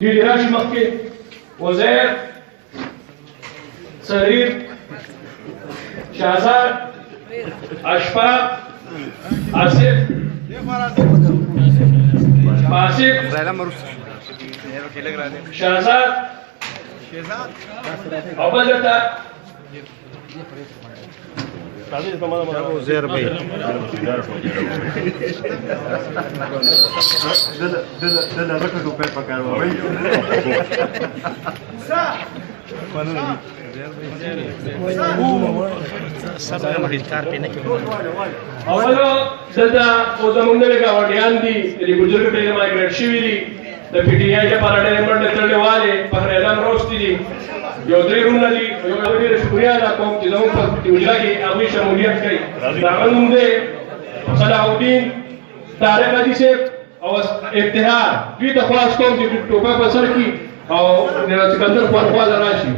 دي راشي مكي وزير سرير شهزاد اشفاق آصف شهزاد عبدتا زير بي دل ركضوا في مكانه بي اولو دلتا او زمونږ گاونډیان دي د ګجر په مایګریټ شوي دي د پی ټی آی لپاره ډېر منډه تړلېواله په اعلان روستي دي یو درې رونه دي یو ډېر شکریا ادا کوم چې زموږ په ټولګه کې هغوی شمولیت کوي هغه نوم دی صلاح الدین طارق حاجي صاحب او ابتهار دوی ته خواست کوم چې ټوپک په سر کړي او سکندر خوانخواله راشي